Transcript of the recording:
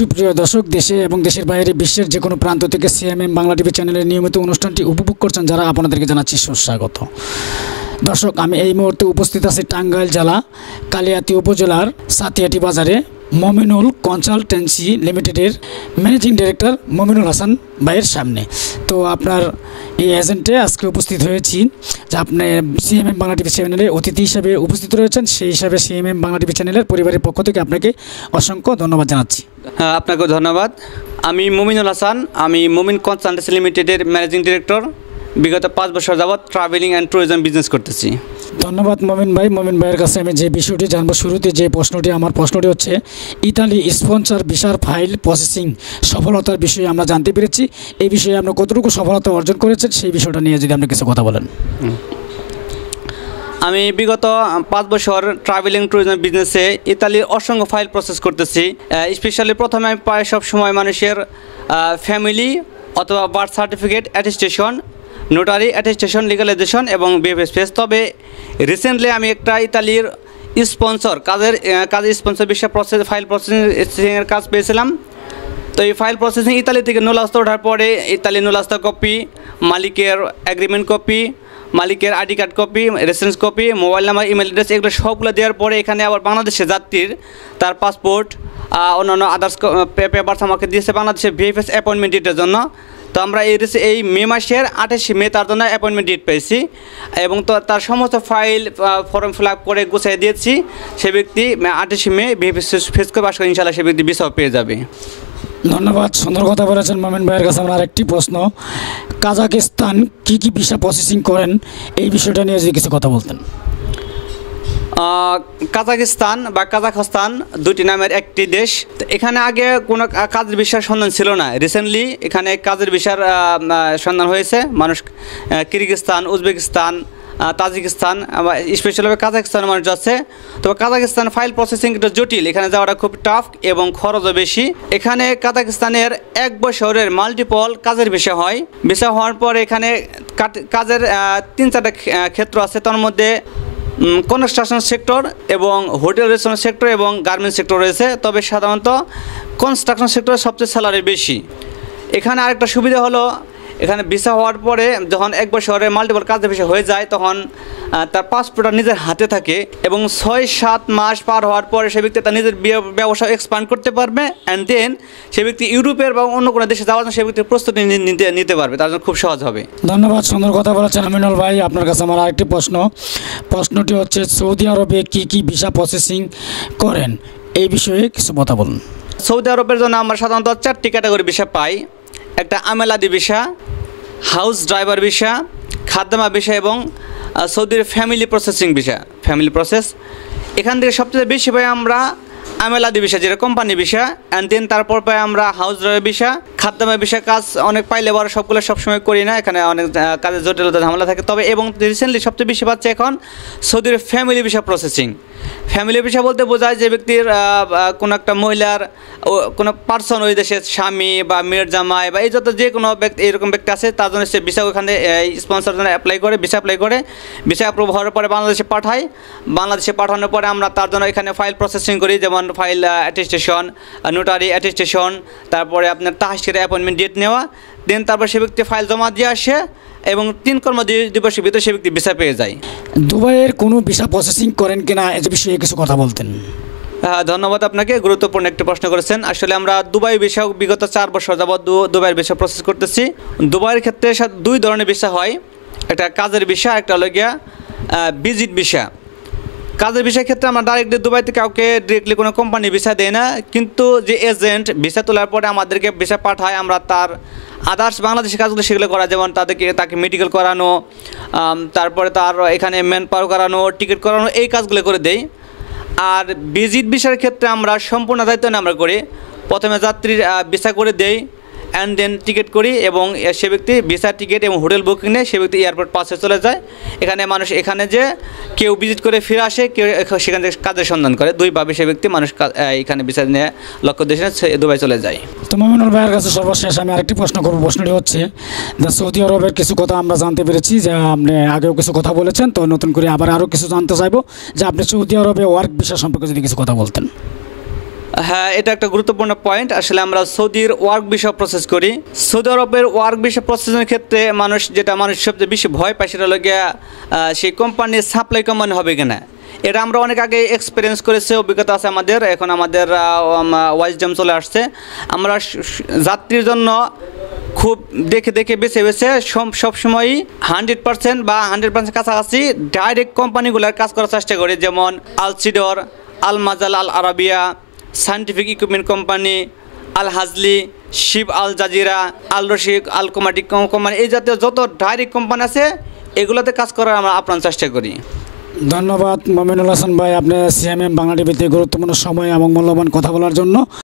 সুপ্রিয় দর্শক, দেশে এবং দেশের বাইরে বিশ্বের যে কোনো প্রান্ত থেকে সিএমএম বাংলা টিভি চ্যানেলের নিয়মিত অনুষ্ঠানটি উপভোগ করছেন যারা, আপনাদেরকে জানাচ্ছি সুস্বাগত। দর্শক, আমি এই মুহূর্তে উপস্থিত আছি টাঙ্গাইল জেলা কালিয়াতি উপজেলার সাতিয়াটি বাজারে মমিনুল কনসালটেন্সি লিমিটেডের ম্যানেজিং ডিরেক্টর মমিনুল হাসান ভাইয়ের সামনে। তো আপনার এই এজেন্টে আজকে উপস্থিত হয়েছি যে আপনি সিএমএম বাংলা টিভি চ্যানেলে অতিথি হিসাবে উপস্থিত রয়েছেন, সেই হিসাবে সিএমএম বাংলা টিভি চ্যানেলের পরিবারের পক্ষ থেকে আপনাকে অসংখ্য ধন্যবাদ জানাচ্ছি। আপনাকেও ধন্যবাদ। আমি মমিনুল হাসান, আমি মমিন কনসালটেন্সি লিমিটেডের ম্যানেজিং ডিরেক্টর। বিগত 5 বছর যাবৎ ট্রাভেলিং অ্যান্ড ট্যুরিজম বিজনেস করতেছি। ধন্যবাদ মমিন ভাই। মমিন ভাইয়ের কাছে আমি যে বিষয়টি জানবো, শুরুতে যে প্রশ্নটি হচ্ছে ইতালি স্পন্সর ভিসার ফাইল প্রসেসিং সফলতার বিষয়ে আমরা জানতে পেরেছি। এই বিষয়ে আমরা কতটুকু সফলতা অর্জন করেছেন সেই বিষয়টা নিয়ে যদি আপনি কিছু কথা বলেন। আমি বিগত 5 বছর ট্রাভেলিং ট্যুরিজম বিজনেসে ইতালির অসংখ্য ফাইল প্রসেস করতেছি। স্পেশালি প্রথমে আমি প্রায় সব সময় মানুষের ফ্যামিলি অথবা birth certificate attestation, notary attestation, legalisation এবং বিএফএস। তবে রিসেন্টলি আমি একটা ইতালির স্পন্সর কাজের স্পন্সর ভিসা ফাইল প্রসেসিংয়ের কাজ পেয়েছিলাম। তো এই ফাইল প্রসেসিং ইতালি থেকে নুলাস্তা ওঠার পরে ইতালি নুলাস্তা কপি, মালিকের অ্যাগ্রিমেন্ট কপি, মালিকের ID card copy, residence copy, mobile number, email address, এগুলো সবগুলো দেওয়ার পরে এখানে আবার বাংলাদেশের যাত্রীর তার পাসপোর্ট, অন্যান্য আদার্স পেপারস আমাকে দিয়েছে বাংলাদেশের বিএফএস অ্যাপয়েন্টমেন্ট ডেটের জন্য। তো আমরা এই মে মাসের 28 মে তার জন্য অ্যাপয়েন্টমেন্ট ডেট পেয়েছি এবং তো তার সমস্ত ফাইল ফর্ম ফিল আপ করে গুছিয়ে দিয়েছি। সে ব্যক্তি 28 মে বিএফএস ফেস করে পাস করে ইনশাআল্লাহ সে ব্যক্তি ভিসাও পেয়ে যাবে। ধন্যবাদ, সুন্দর কথা বলেছেন মমিন ভাইয়ের কাছে। আমার আরেকটি প্রশ্ন, কাজাকিস্তান কী ভিসা প্রসেসিং করেন এই বিষয়টা নিয়ে যদি কিছু কথা বলতেন। কাজাকিস্তান বা কাজাখস্তান দুটি নামের একটি দেশ। এখানে আগে কোনো কাজের ভিসার সন্ধান ছিল না। রিসেন্টলি এখানে কাজের ভিসার সন্ধান হয়েছে। মানুষ কিরগিজস্তান, উজবেকিস্তান, তাজিকিস্তান, স্পেশালভাবে কাজাকিস্তানের মানুষ যাচ্ছে। তবে কাজাকিস্তান ফাইল প্রসেসিং একটু জটিল, এখানে যাওয়াটা খুব টাফ এবং খরচও বেশি। এখানে কাজাকিস্তানের 1 বছরের মাল্টিপল কাজের ভিসা হয়। ভিসা হওয়ার পর এখানে কাজের 3-4টা ক্ষেত্র আছে, তার মধ্যে কনস্ট্রাকশন সেক্টর এবং হোটেল রেস্টুরেন্ট সেক্টর এবং গার্মেন্টস সেক্টর রয়েছে। তবে সাধারণত কনস্ট্রাকশন সেক্টরে সবচেয়ে স্যালারি বেশি। এখানে আরেকটা সুবিধা হলো, এখানে ভিসা হওয়ার পরে যখন 1 বছরে মাল্টিপল কাজের ভিসা হয়ে যায় তখন তার পাসপোর্টটা নিজের হাতে থাকে এবং 6-7 মাস পার হওয়ার পরে সে ব্যক্তি তার নিজের ব্যবসা এক্সপান্ড করতে পারবে। অ্যান্ড দেন সে ব্যক্তি ইউরোপের বা অন্য কোনো দেশে যাওয়ার জন্য সে ব্যক্তির প্রস্তুতি নিতে পারবে, তার জন্য খুব সহজ হবে। ধন্যবাদ, সুন্দর কথা বলেছেন আমিনুল ভাই। আপনার কাছে আমার আরেকটি প্রশ্নটি হচ্ছে সৌদি আরবে কী ভিসা প্রসেসিং করেন এই বিষয়ে কিছু কথা বলুন। সৌদি আরবের জন্য আমরা সাধারণত 4টি ক্যাটাগরি ভিসা পাই। একটা আমেলাদি ভিসা, হাউস ড্রাইভার ভিসা, খাদ্দামা ভিসা এবং সৌদির family processing visa, family process. এখান থেকে সবচেয়ে বেশি পাই আমরা আমেলাদি ভিসা, যেটা কোম্পানি ভিসা। অ্যান্ড দেন তারপর পাই আমরা হাউস ড্রাইভার ভিসা, খাদ্দামা ভিসা। কাজ অনেক পাইলে বড় সবগুলো সবসময় করি না, এখানে অনেক কাজের জটিলতা ঝামেলা থাকে। তবে এবং রিসেন্টলি সবচেয়ে বেশি পাচ্ছে এখন সৌদির family visa processing. Family visa বলতে বোঝায় যে ব্যক্তির কোনো একটা মহিলার কোনো পার্সন ওই দেশের স্বামী বা মেয়ের জামাই বা এই যত যে কোনো ব্যক্তি এরকম ব্যক্তি আছে তার জন্য সে ভিসা ওখানে স্পন্সর জন্য ভিসা অ্যাপ্লাই করে ভিসা অ্যাপ্রুভ হওয়ার পরে বাংলাদেশে পাঠায়। বাংলাদেশে পাঠানোর পরে আমরা তার জন্য এখানে ফাইল প্রসেসিং করি, যেমন ফাইল অ্যাটেস্টেশন, নোটারি অ্যাটেস্টেশন, তারপরে আপনার তাহসির অ্যাপয়েন্টমেন্ট ডেট নেওয়া। দেন তারপর সে ব্যক্তি ফাইল জমা দিয়ে আসে এবং 3 কর্মদিবসের ভিতরে সে ব্যক্তি ভিসা পেয়ে যায়। দুবাইয়ের কোনো ভিসা প্রসেসিং করেন কিনা এই বিষয়ে কিছু কথা বলতেন। ধন্যবাদ আপনাকে, গুরুত্বপূর্ণ একটি প্রশ্ন করেছেন। আসলে আমরা দুবাই ভিসা বিগত 4 বছর যাবৎ দুবাইয়ের ভিসা প্রসেস করতেছি। দুবাইয়ের ক্ষেত্রে 2 ধরনের ভিসা হয়, একটা কাজের ভিসা, একটা হলো গিয়া ভিজিট ভিসা। কাজের ভিসার ক্ষেত্রে আমরা ডাইরেক্টলি দুবাইতে কাউকে ডিরেক্টলি কোনো কোম্পানি ভিসা দেয় না, কিন্তু যে এজেন্ট ভিসা তোলার পরে আমাদেরকে ভিসা পাঠায়, আমরা তার আদার্স বাংলাদেশের কাজগুলো সেগুলো করা, যেমন তাকে মেডিকেল করানো, তারপরে তার এখানে ম্যান পাওয়ার করানো, টিকিট করানো, এই কাজগুলো করে দেই। আর ভিজিট ভিসার ক্ষেত্রে আমরা সম্পূর্ণ দায়িত্ব নিয়ে আমরা করি। প্রথমে যাত্রীর ভিসা করে দেই, অ্যান্ড দেন টিকিট করি এবং সে ব্যক্তি ভিসা, টিকিট এবং হোটেল বুকিং নেয়, সে ব্যক্তি এয়ারপোর্ট পাশে চলে যায়। এখানে মানুষ এখানে যে কেউ ভিজিট করে ফিরে আসে, কেউ সেখান থেকে কাজের সন্ধান করে। 2 ভাবে সে ব্যক্তি মানুষ এখানে ভিসা নিয়ে লক্ষ্য দেশে দুবাই চলে যায়। তো মমিনুল ভাইয়ের কাছে সর্বশেষ আমি আরেকটি প্রশ্ন করব। প্রশ্নটি হচ্ছে যে সৌদি আরবের কিছু কথা আমরা জানতে পেরেছি, যে আপনি আগেও কিছু কথা বলেছেন, তো নতুন করে আবার আরও কিছু জানতে চাইবো যে আপনি সৌদি আরবে ওয়ার্ক ভিসা সম্পর্কে যদি কিছু কথা বলতেন। হ্যাঁ, এটা একটা গুরুত্বপূর্ণ পয়েন্ট। আসলে আমরা সৌদির ওয়ার্ক ভিসা প্রসেস করি। সৌদি আরবের ওয়ার্ক ভিসা প্রসেসের ক্ষেত্রে মানুষ সবচেয়ে বেশি ভয় পায় সেটা হলো গিয়া সেই কোম্পানির সাপ্লাই কোম্পানি হবে কিনা। এটা আমরা অনেক আগে এক্সপিরিয়েন্স করেছি, অভিজ্ঞতা আছে আমাদের। এখন আমাদের ওয়াইজডম চলে আসছে। আমরা যাত্রীর জন্য খুব দেখে দেখে বেছে বেছে সবসময়ই 100% বা 100% কাছাকাছি ডাইরেক্ট কোম্পানিগুলোর কাজ করার চেষ্টা করি, যেমন আল সিডর, আল মাজাল, Al Arabiya, scientific equipment company, আল হাজলি, শিব আল জাজিরা, আল রশিক, আল কোমাটিক কোম্পানি, এই জাতীয় যত ডাইরেক্ট কোম্পানি আছে এগুলোতে কাজ করার আমরা আপ্রাণ চেষ্টা করি। ধন্যবাদ মমিনুল হাসান ভাই, আপনি সিএমএম বাংলা টিভিতে গুরুত্বপূর্ণ সময় এবং মূল্যবান কথা বলার জন্য।